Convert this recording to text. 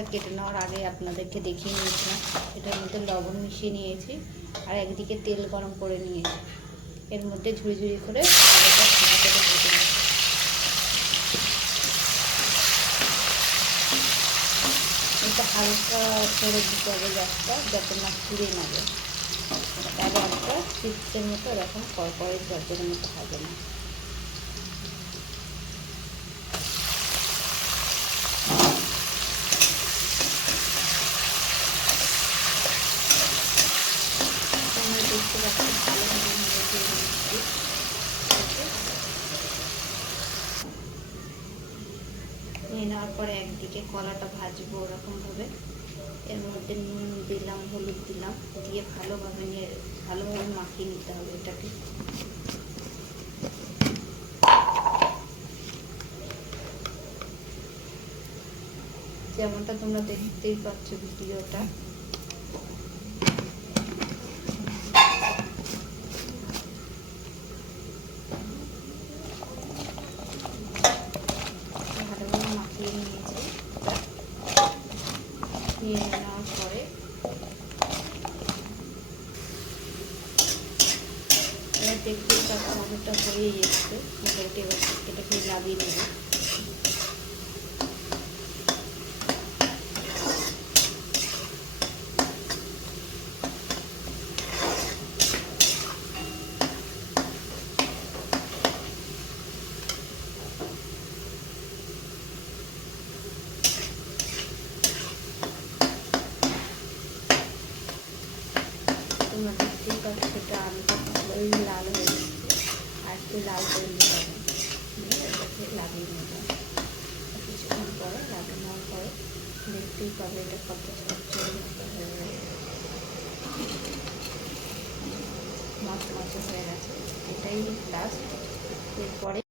আলুটা কেটে নেওয়ার আগে আপনাদেরকে দেখিয়ে নিয়েছিলাম। এটার মধ্যে লবণ মিশিয়ে নিয়েছি আর একদিকে তেল গরম করে নিয়েছি। এর মধ্যে ঝুড়ি ঝুড়ি করে আলুটা ছোটো ছোটো ভেজে নিই। এটা হালকা ছেড়ে দিতে হবে গ্যাসটা, যাতে না পুড়ে না যায়। তাহলে একটা চিপসের মতো এরকম কড়কড়ে জর্জরের মতো হবে না। আমরা দেখতে পাচ্ছি ভালোভাবে নিয়ে নেওয়ার পরে একদিকে কলাটা ভাজবো ওরকমভাবে। এর মধ্যে নুন দিলাম, হলুদ দিলাম, দিয়ে ভালোভাবে মাখিয়ে নিতে হবে এটাকে। যেমনটা তোমরা দেখতেই পাচ্ছ ভিডিওটা। ভালোভাবে মাখিয়ে নিয়েছি। নিয়ে নেওয়ার পরে এবার দেখতেই পাচ্ছ আলুটা হয়ে এসছে মোটামুটি। এবার এটাকে লাগিয়ে নেব। তোমরা দেখতেই পাচ্ছ এটা আলুটা ভালোই লাল হয়ে গেছে। আর একটু লাল করে নিতে হবে, নিয়ে এটাকে লাগিয়ে নেব। কিছুক্ষণ পরে লাগিয়ে নেওয়ার পরে দেখতেই পাবে এটা কত চচ্চড়ি মতো হয়ে গেছে, মচমচে হয়ে গেছে। এটাই লাস্ট। এরপরে